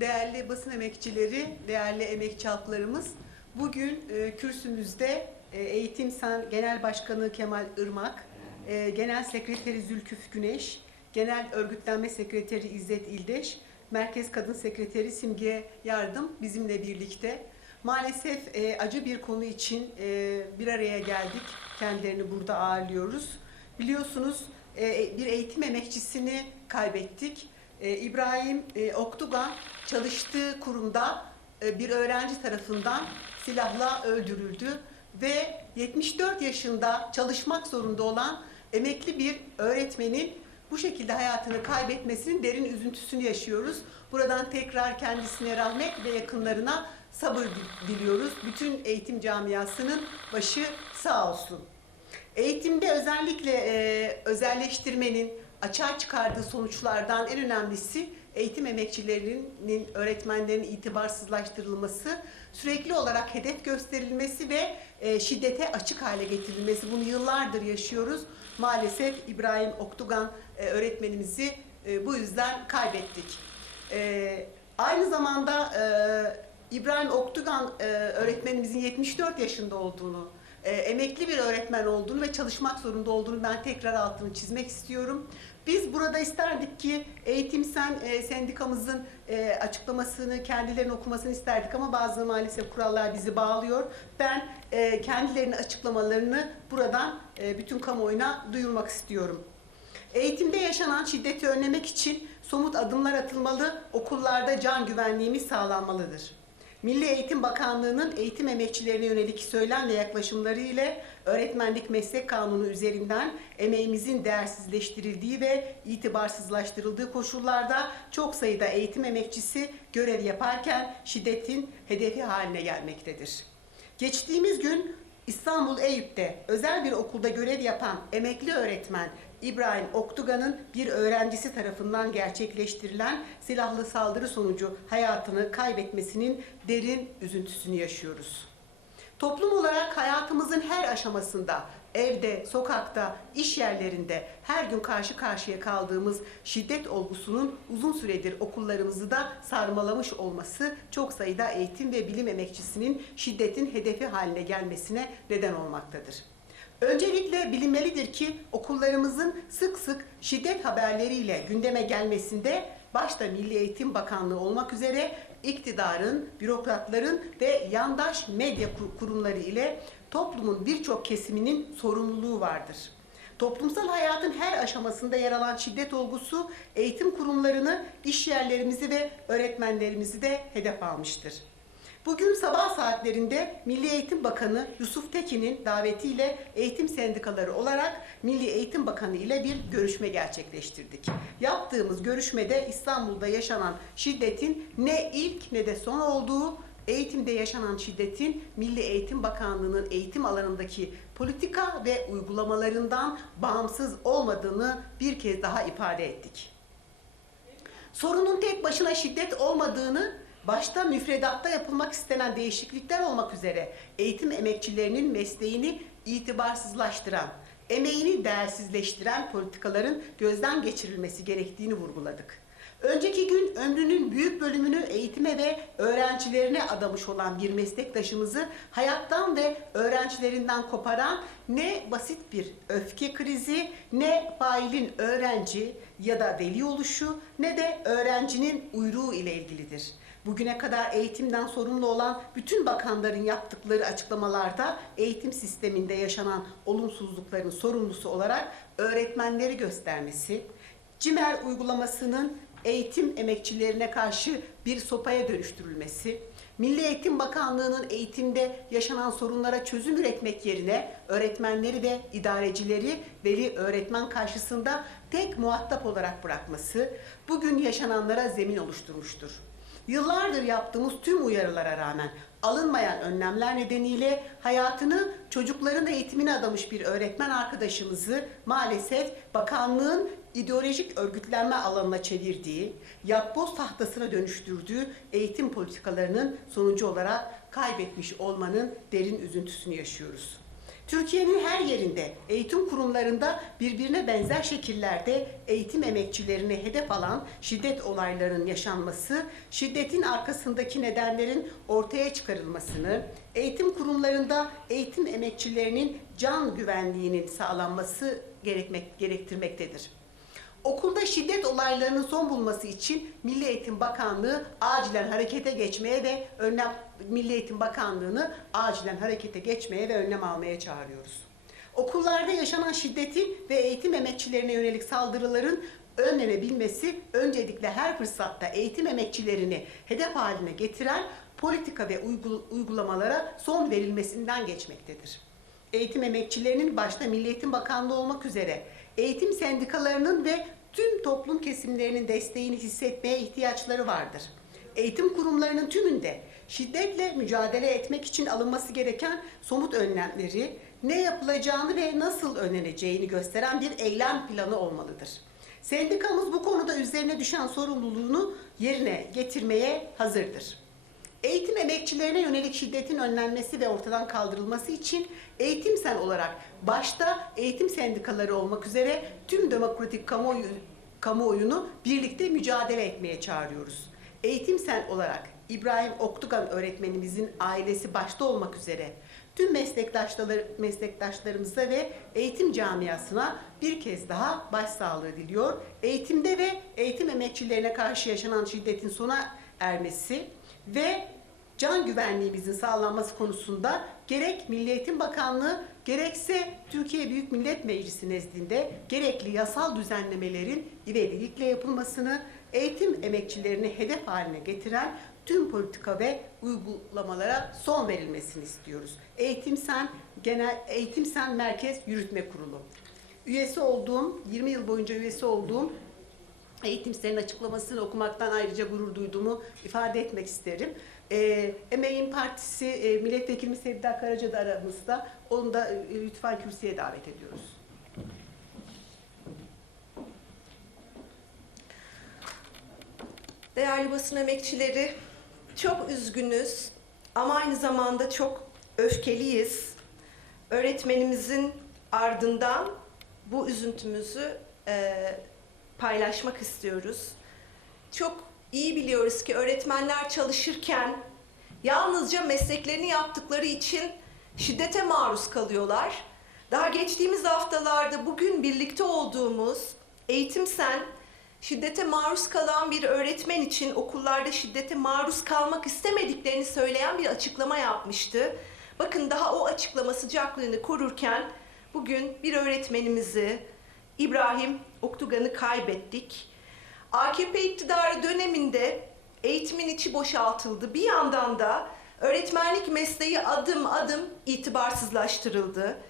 değerli basın emekçileri, değerli emekçi halklarımız, bugün e, kürsümüzde e, Eğitim Sen Genel Başkanı Kemal Irmak, e, Genel Sekreteri Zülküf Güneş, Genel Örgütlenme Sekreteri İzzet İldeş, Merkez Kadın Sekreteri Simge Yardım bizimle birlikte. Maalesef e, acı bir konu için e, bir araya geldik. Kendilerini burada ağırlıyoruz. Biliyorsunuz e, bir eğitim emekçisini kaybettik. E, İbrahim e, Oktugan çalıştığı kurumda e, bir öğrenci tarafından silahla öldürüldü ve 74 yaşında çalışmak zorunda olan emekli bir öğretmenin bu şekilde hayatını kaybetmesinin derin üzüntüsünü yaşıyoruz. Buradan tekrar kendisine rahmet ve yakınlarına sabır diliyoruz. Bütün eğitim camiasının başı sağ olsun. Eğitimde özellikle e, özelleştirmenin açığa çıkardığı sonuçlardan en önemlisi eğitim emekçilerinin, öğretmenlerin itibarsızlaştırılması, sürekli olarak hedef gösterilmesi ve e, şiddete açık hale getirilmesi. Bunu yıllardır yaşıyoruz. Maalesef İbrahim Oktugan e, öğretmenimizi e, bu yüzden kaybettik. E, aynı zamanda e, İbrahim Oktugan e, öğretmenimizin 74 yaşında olduğunu, e, emekli bir öğretmen olduğunu ve çalışmak zorunda olduğunu ben tekrar altını çizmek istiyorum. Biz burada isterdik ki Eğitim Sen e, sendikamızın e, açıklamasını kendilerinin okumasını isterdik ama bazı maalesef kurallar bizi bağlıyor. Ben e, kendilerinin açıklamalarını buradan e, bütün kamuoyuna duyurmak istiyorum. Eğitimde yaşanan şiddeti önlemek için somut adımlar atılmalı, okullarda can güvenliğimiz sağlanmalıdır. Milli Eğitim Bakanlığı'nın eğitim emekçilerine yönelik söylem ve yaklaşımları ile öğretmenlik meslek kanunu üzerinden emeğimizin değersizleştirildiği ve itibarsızlaştırıldığı koşullarda çok sayıda eğitim emekçisi görev yaparken şiddetin hedefi haline gelmektedir. Geçtiğimiz gün İstanbul Eyüp'te özel bir okulda görev yapan emekli öğretmen İbrahim Oktugan'ın bir öğrencisi tarafından gerçekleştirilen silahlı saldırı sonucu hayatını kaybetmesinin derin üzüntüsünü yaşıyoruz. Toplum olarak hayatımızın her aşamasında, evde, sokakta, iş yerlerinde her gün karşı karşıya kaldığımız şiddet olgusunun uzun süredir okullarımızı da sarmalamış olması çok sayıda eğitim ve bilim emekçisinin şiddetin hedefi haline gelmesine neden olmaktadır. Öncelikle bilinmelidir ki okullarımızın sık sık şiddet haberleriyle gündeme gelmesinde başta Milli Eğitim Bakanlığı olmak üzere iktidarın, bürokratların ve yandaş medya kurumları ile toplumun birçok kesiminin sorumluluğu vardır. Toplumsal hayatın her aşamasında yer alan şiddet olgusu eğitim kurumlarını, iş yerlerimizi ve öğretmenlerimizi de hedef almıştır. Bugün sabah saatlerinde Milli Eğitim Bakanı Yusuf Tekin'in davetiyle eğitim sendikaları olarak Milli Eğitim Bakanı ile bir görüşme gerçekleştirdik. Yaptığımız görüşmede İstanbul'da yaşanan şiddetin ne ilk ne de son olduğu, eğitimde yaşanan şiddetin Milli Eğitim Bakanlığı'nın eğitim alanındaki politika ve uygulamalarından bağımsız olmadığını bir kez daha ifade ettik. Sorunun tek başına şiddet olmadığını başta müfredatta yapılmak istenen değişiklikler olmak üzere eğitim emekçilerinin mesleğini itibarsızlaştıran, emeğini değersizleştiren politikaların gözden geçirilmesi gerektiğini vurguladık. Önceki gün ömrünün büyük bölümünü eğitime ve öğrencilerine adamış olan bir meslektaşımızı hayattan ve öğrencilerinden koparan ne basit bir öfke krizi, ne failin öğrenci ya da veli oluşu ne de öğrencinin uyruğu ile ilgilidir. Bugüne kadar eğitimden sorumlu olan bütün bakanların yaptıkları açıklamalarda eğitim sisteminde yaşanan olumsuzlukların sorumlusu olarak öğretmenleri göstermesi, CİMER uygulamasının eğitim emekçilerine karşı bir sopaya dönüştürülmesi, Milli Eğitim Bakanlığı'nın eğitimde yaşanan sorunlara çözüm üretmek yerine öğretmenleri ve idarecileri veli öğretmen karşısında tek muhatap olarak bırakması bugün yaşananlara zemin oluşturmuştur. Yıllardır yaptığımız tüm uyarılara rağmen alınmayan önlemler nedeniyle hayatını çocukların eğitimine adamış bir öğretmen arkadaşımızı maalesef bakanlığın ideolojik örgütlenme alanına çevirdiği, yapboz tahtasına dönüştürdüğü eğitim politikalarının sonucu olarak kaybetmiş olmanın derin üzüntüsünü yaşıyoruz. Türkiye'nin her yerinde eğitim kurumlarında birbirine benzer şekillerde eğitim emekçilerini hedef alan şiddet olaylarının yaşanması, şiddetin arkasındaki nedenlerin ortaya çıkarılmasını, eğitim kurumlarında eğitim emekçilerinin can güvenliğinin sağlanması gerekmek, gerektirmektedir. Okulda şiddet olaylarının son bulması için Milli Eğitim Bakanlığı acilen harekete geçmeye ve önlem Milli Eğitim Bakanlığı'nı acilen harekete geçmeye ve önlem almaya çağırıyoruz. Okullarda yaşanan şiddetin ve eğitim emekçilerine yönelik saldırıların önlenebilmesi öncelikle her fırsatta eğitim emekçilerini hedef haline getiren politika ve uygul- uygulamalara son verilmesinden geçmektedir eğitim emekçilerinin başta Milli Eğitim Bakanlığı olmak üzere eğitim sendikalarının ve tüm toplum kesimlerinin desteğini hissetmeye ihtiyaçları vardır. Eğitim kurumlarının tümünde şiddetle mücadele etmek için alınması gereken somut önlemleri, ne yapılacağını ve nasıl önleneceğini gösteren bir eylem planı olmalıdır. Sendikamız bu konuda üzerine düşen sorumluluğunu yerine getirmeye hazırdır. Eğitim emekçilerine yönelik şiddetin önlenmesi ve ortadan kaldırılması için eğitimsel olarak başta eğitim sendikaları olmak üzere tüm demokratik kamuoyu, kamuoyunu birlikte mücadele etmeye çağırıyoruz. Eğitimsel olarak İbrahim Oktugan öğretmenimizin ailesi başta olmak üzere tüm meslektaşları, meslektaşlarımıza ve eğitim camiasına bir kez daha başsağlığı diliyor. Eğitimde ve eğitim emekçilerine karşı yaşanan şiddetin sona ermesi ve can güvenliğimizin sağlanması konusunda gerek Milli Eğitim Bakanlığı gerekse Türkiye Büyük Millet Meclisi nezdinde gerekli yasal düzenlemelerin ivedilikle yapılmasını, eğitim emekçilerini hedef haline getiren tüm politika ve uygulamalara son verilmesini istiyoruz. Eğitimsen Genel Eğitimsen Merkez Yürütme Kurulu. Üyesi olduğum, 20 yıl boyunca üyesi olduğum Eğitimsel'in açıklamasını okumaktan ayrıca gurur duyduğumu ifade etmek isterim. Ee, Emeğin Partisi e, Milletvekili Sevda Karaca da aramızda. Onu da e, lütfen kürsüye davet ediyoruz. Değerli basın emekçileri, çok üzgünüz ama aynı zamanda çok öfkeliyiz. Öğretmenimizin ardından bu üzüntümüzü e, paylaşmak istiyoruz. Çok iyi biliyoruz ki öğretmenler çalışırken yalnızca mesleklerini yaptıkları için şiddete maruz kalıyorlar. Daha geçtiğimiz haftalarda bugün birlikte olduğumuz Eğitim Sen şiddete maruz kalan bir öğretmen için okullarda şiddete maruz kalmak istemediklerini söyleyen bir açıklama yapmıştı. Bakın daha o açıklama sıcaklığını korurken bugün bir öğretmenimizi İbrahim Oktugan'ı kaybettik. AKP iktidarı döneminde eğitimin içi boşaltıldı. Bir yandan da öğretmenlik mesleği adım adım itibarsızlaştırıldı.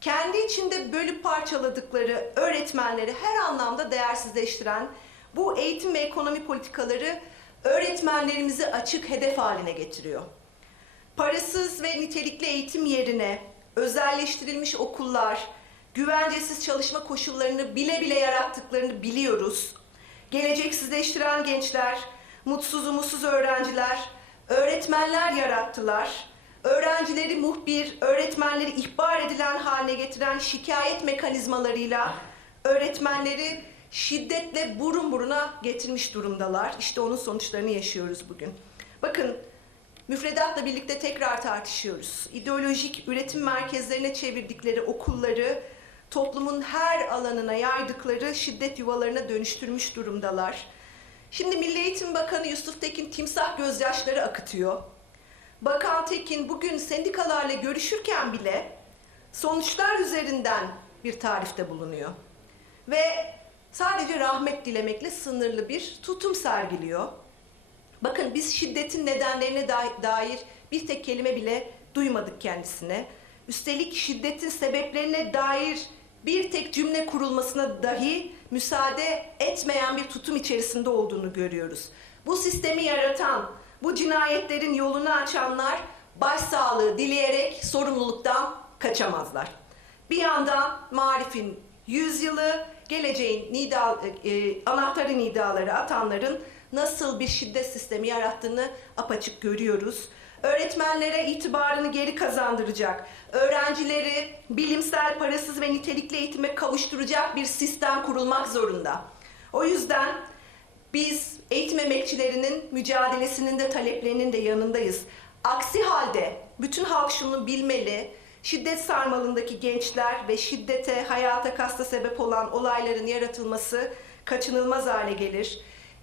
Kendi içinde bölüp parçaladıkları öğretmenleri her anlamda değersizleştiren bu eğitim ve ekonomi politikaları öğretmenlerimizi açık hedef haline getiriyor. Parasız ve nitelikli eğitim yerine özelleştirilmiş okullar, güvencesiz çalışma koşullarını bile bile yarattıklarını biliyoruz. Geleceksizleştiren gençler, mutsuz umutsuz öğrenciler, öğretmenler yarattılar. Öğrencileri muhbir, öğretmenleri ihbar edilen haline getiren şikayet mekanizmalarıyla öğretmenleri şiddetle burun buruna getirmiş durumdalar. İşte onun sonuçlarını yaşıyoruz bugün. Bakın müfredatla birlikte tekrar tartışıyoruz. İdeolojik üretim merkezlerine çevirdikleri okulları toplumun her alanına yaydıkları şiddet yuvalarına dönüştürmüş durumdalar. Şimdi Milli Eğitim Bakanı Yusuf Tekin timsah gözyaşları akıtıyor. Bakan Tekin bugün sendikalarla görüşürken bile sonuçlar üzerinden bir tarifte bulunuyor. Ve sadece rahmet dilemekle sınırlı bir tutum sergiliyor. Bakın biz şiddetin nedenlerine da- dair bir tek kelime bile duymadık kendisine. Üstelik şiddetin sebeplerine dair bir tek cümle kurulmasına dahi müsaade etmeyen bir tutum içerisinde olduğunu görüyoruz. Bu sistemi yaratan, bu cinayetlerin yolunu açanlar başsağlığı dileyerek sorumluluktan kaçamazlar. Bir yandan marifin yüzyılı, geleceğin nida, e, anahtarı nidaları atanların nasıl bir şiddet sistemi yarattığını apaçık görüyoruz. Öğretmenlere itibarını geri kazandıracak, öğrencileri bilimsel, parasız ve nitelikli eğitime kavuşturacak bir sistem kurulmak zorunda. O yüzden biz eğitim emekçilerinin mücadelesinin de taleplerinin de yanındayız. Aksi halde bütün halk şunu bilmeli, şiddet sarmalındaki gençler ve şiddete, hayata kasta sebep olan olayların yaratılması kaçınılmaz hale gelir.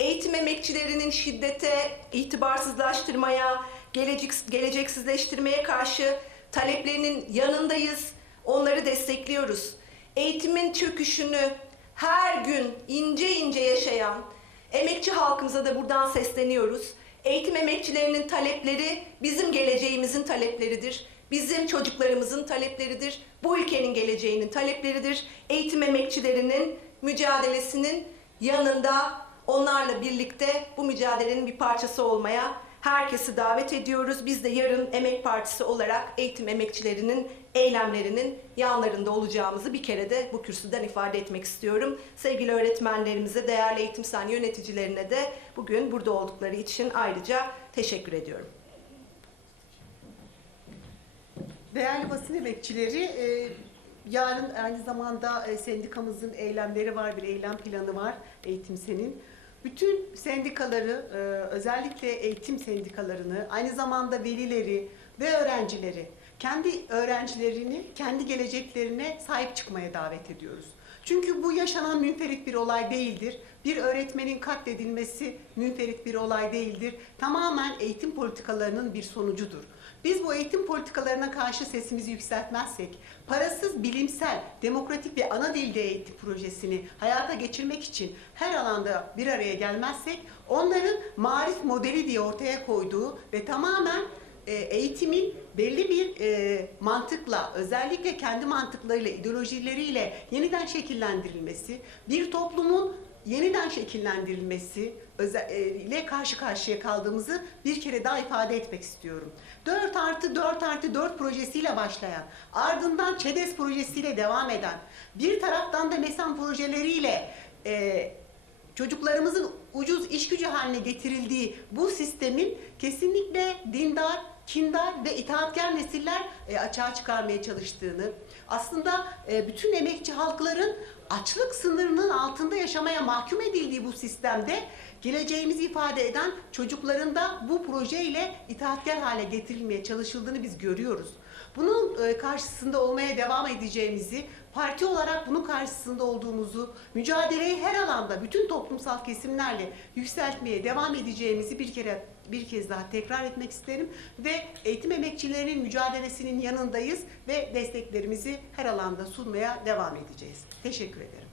Eğitim emekçilerinin şiddete, itibarsızlaştırmaya, gelecek, geleceksizleştirmeye karşı taleplerinin yanındayız. Onları destekliyoruz. Eğitimin çöküşünü her gün ince ince yaşayan emekçi halkımıza da buradan sesleniyoruz. Eğitim emekçilerinin talepleri bizim geleceğimizin talepleridir. Bizim çocuklarımızın talepleridir. Bu ülkenin geleceğinin talepleridir. Eğitim emekçilerinin mücadelesinin yanında onlarla birlikte bu mücadelenin bir parçası olmaya herkesi davet ediyoruz. Biz de yarın Emek Partisi olarak eğitim emekçilerinin eylemlerinin yanlarında olacağımızı bir kere de bu kürsüden ifade etmek istiyorum. Sevgili öğretmenlerimize, değerli eğitim sen yöneticilerine de bugün burada oldukları için ayrıca teşekkür ediyorum. Değerli basın emekçileri, e, yarın aynı zamanda e, sendikamızın eylemleri var, bir eylem planı var Eğitim Sen'in. Bütün sendikaları, e, özellikle eğitim sendikalarını, aynı zamanda velileri ve öğrencileri, kendi öğrencilerini, kendi geleceklerine sahip çıkmaya davet ediyoruz. Çünkü bu yaşanan münferit bir olay değildir. Bir öğretmenin katledilmesi münferit bir olay değildir. Tamamen eğitim politikalarının bir sonucudur. Biz bu eğitim politikalarına karşı sesimizi yükseltmezsek, parasız bilimsel, demokratik ve ana dilde eğitim projesini hayata geçirmek için her alanda bir araya gelmezsek, onların marif modeli diye ortaya koyduğu ve tamamen e, eğitimin belli bir e, mantıkla, özellikle kendi mantıklarıyla, ideolojileriyle yeniden şekillendirilmesi, bir toplumun yeniden şekillendirilmesi ile karşı karşıya kaldığımızı bir kere daha ifade etmek istiyorum. 4 artı 4 artı 4 projesiyle başlayan, ardından ÇEDES projesiyle devam eden, bir taraftan da MESAN projeleriyle e, çocuklarımızın ucuz iş gücü haline getirildiği bu sistemin kesinlikle dindar, kindar ve itaatkar nesiller e, açığa çıkarmaya çalıştığını, aslında e, bütün emekçi halkların açlık sınırının altında yaşamaya mahkum edildiği bu sistemde geleceğimizi ifade eden çocukların da bu projeyle itaatkar hale getirilmeye çalışıldığını biz görüyoruz. Bunun e, karşısında olmaya devam edeceğimizi, parti olarak bunun karşısında olduğumuzu, mücadeleyi her alanda bütün toplumsal kesimlerle yükseltmeye devam edeceğimizi bir kere bir kez daha tekrar etmek isterim ve eğitim emekçilerinin mücadelesinin yanındayız ve desteklerimizi her alanda sunmaya devam edeceğiz. Teşekkür ederim.